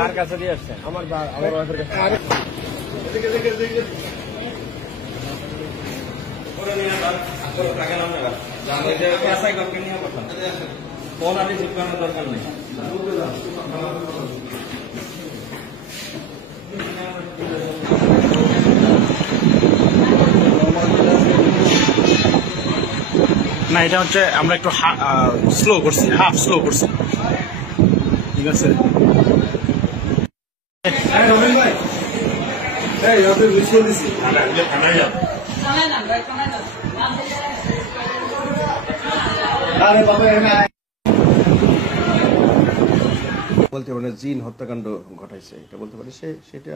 কার কাছে দিয়ে আসছে? আমার ওয়াইফের কাছে। দরকার নেই। না, এটা হচ্ছে আমরা একটু স্লো করছি, হাফ স্লো করছি। ঠিক আছে। বলতে পারে জিন হত্যাকাণ্ড ঘটাইছে, এটা বলতে পারে। সেটা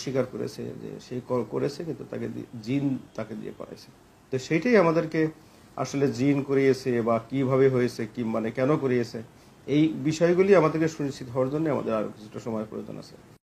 স্বীকার করেছে যে সে করেছে, কিন্তু তাকে জিন তাকে দিয়ে করাইছে। তো সেইটাই আমাদেরকে আসলে জিন করিয়েছে বা কিভাবে হয়েছে, কি মানে কেন করিয়েছে, এই বিষয়গুলি আমাদেরকে সুনিশ্চিত হওয়ার জন্য আমাদের আরো কিছুটা সময় প্রয়োজন আছে।